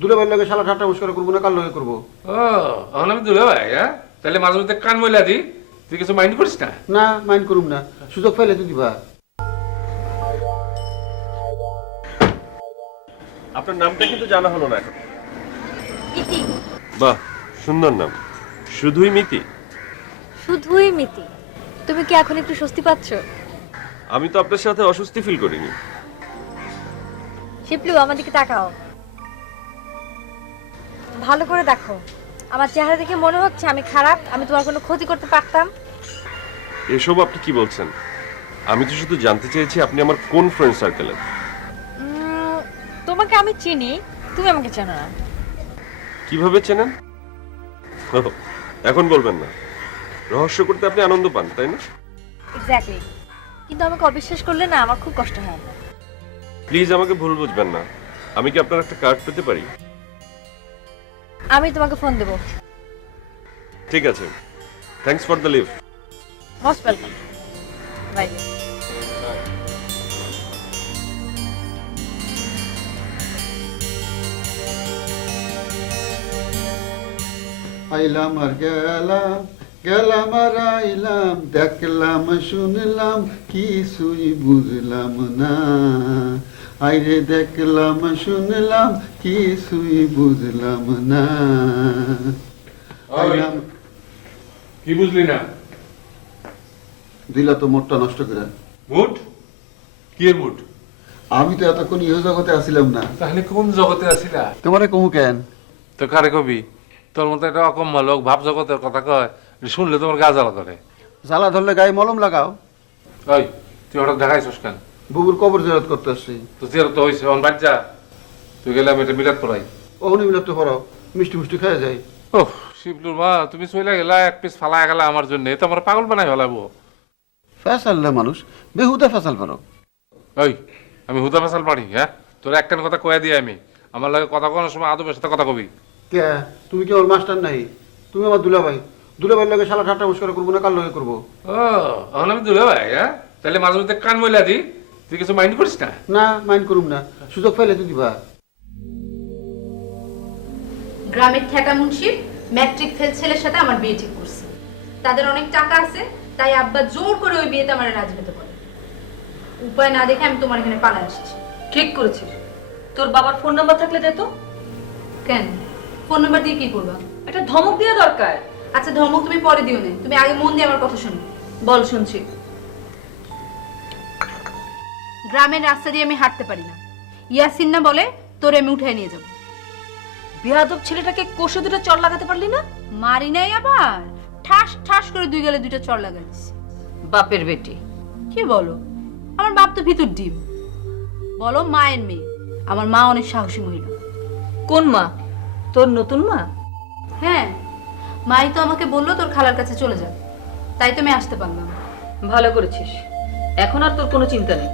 দুলাভাইয়ের লগে শালা ঠাট্টা মস্করা করবো না, কার লগে করবো? ও এখন আমি দুলে ভাই, হ্যাঁ? তাহলে মাঝে মধ্যে কান ময়লা দি, তুই কিছু মাইন্ড করিস না? না, মাইন্ড করুম না, সুযোগ পাইলে তুই দিবা। আপনার নামটা কিন্তু জানা হলো না এখন। মিতি। বাহ, সুন্দর নাম। শুধুই মিতি? শুধুই মিতি। তুমি কি এখন একটু স্বস্তি পাচ্ছ? আমি তো আপনার সাথে অস্বস্তি ফিল করিনি। শিপলু, আমার দিকে তাকাও, ভালো করে দেখো। আমার চেহারা দেখে মনে হচ্ছে আমি খারাপ, আমি তোমার কোনো ক্ষতি করতে পারতাম? এসব আপনি কি বলছেন? আমি তো শুধু জানতে চেয়েছি আপনি আমার কোন ফ্রেন্ড সার্কেলের। তোমাকে আমি চিনি, তুমি আমাকে চেনো না। কিভাবে চেনেন? ওহ, এখন বলবেন না। রহস্য করতে আপনি আনন্দ পান, তাই না? এক্স্যাক্টলি। কিন্তু আমাকে অবিশ্বাস করলে না আমার খুব কষ্ট হয়। প্লিজ আমাকে ভুল বুঝবেন না। আমি কি আপনার একটা কার্ড পেতে পারি? আমি তোমাকে ফোন দেবো। ঠিক আছে, thanks for the leave. Most welcome. Bye. আইলাম আর গেলাম, গেলাম আর আইলাম, দেখলাম শুনলাম কিছুই বুঝলাম না। আইরে দেখলাম শুনলাম কিছুই বুঝলাম না। আইলাম। কি বুঝলি না? দিলা তো মোটটা নষ্ট করে। মুড? কি এর মুড? আমি তো এতক্ষণ ইহ জগতে আসিলাম না। তাহলে কোন জগতে আছিলা? তোমারে কমু কেন? তো কারে কবি? তোর মতো একটা অকম্মা লোক ভাব জগতের কথা কয়, শুনলে তোমার গা জ্বালা করে। জ্বালা ধরলে গায়ে মলম লাগাও। ওই তুই হঠাৎ দেখাইছিস কেন? বুবুর কবর জিয়ারত করতে আসছি। তো চেয়ার তো হয়েছে, অন বাদ যা। তুই গেলে আমি এটা মিলাদ পড়াই। ওহনি মিলাতে পড়াও, মিষ্টি মিষ্টি খাওয়া যায়। ও শিবলুর মা, তুমি চলে গেলা, এক পিস ফালা গেলা আমার জন্য, তো আমার পাগল বানাই ফেলাবো। ফেসাল্লা মানুষ, বেহুদা ফেসাল পারো। ওই আমি হুদা ফেসাল পারি? হ্যাঁ, তোর একটা কথা কয়ে দিয়ে আমি, আমার লাগে কথা কোন সময় আদবের সাথে কথা কবি। কে তুমি কি ওর মাস্টার নাই? তুমি আমার দুলাভাই, দুলাভাইয়ের লগে শালা ঠাট্টা মস্করা করবো না, কার লগে করবো? ও এখন আমি দুলে ভাই, হ্যাঁ? তাহলে মাঝে মধ্যে কান ময়লা দি, তুই কিছু মাইন্ড করিস না? না, মাইন্ড করুম না, সুযোগ পাইলে তুই দিবা। গ্রামের ঠেকা মুন্সির ম্যাট্রিক ফেল ছেলের সাথে আমার বিয়ে ঠিক করছে। তাদের অনেক টাকা আছে, তাই আব্বা জোর করে ওই বিয়েতে আমার রাজি হতে বলে। উপায় না দেখে আমি তোমার এখানে পালা আসছি। ঠিক করেছিস। তোর বাবার ফোন নাম্বার থাকলে দে তো। কেন? ফোন নাম্বার দিয়ে কি করবা? একটা ধমক দেওয়া দরকার। আচ্ছা, ধমক তুমি পরে দিও না, তুমি আগে মন দিয়ে আমার কথা শোনো। বল, শুনছি। গ্রামের রাস্তা দিয়ে আমি হাঁটতে পারি না, ইয়াসিন না বলে তোরে আমি উঠায় নিয়ে যাবো। বেয়াদব ছেলেটাকে কষে দুটো চড় লাগাতে পারলি না? মারি নাই, আবার ঠাস ঠাস করে দুই গেলে দুইটা চড় লাগাই দিছি। বাপের বেটি। কি বলো? আমার বাপ তো ভিতর ডিম। বলো মায়ের মেয়ে, আমার মা অনেক সাহসী মহিলা। কোন মা? তোর নতুন মা? হ্যাঁ, মাই তো আমাকে বললো তোর খালার কাছে চলে যা, তাই তো আমি আসতে পারলাম। ভালো করেছিস। এখন আর তোর কোনো চিন্তা নেই।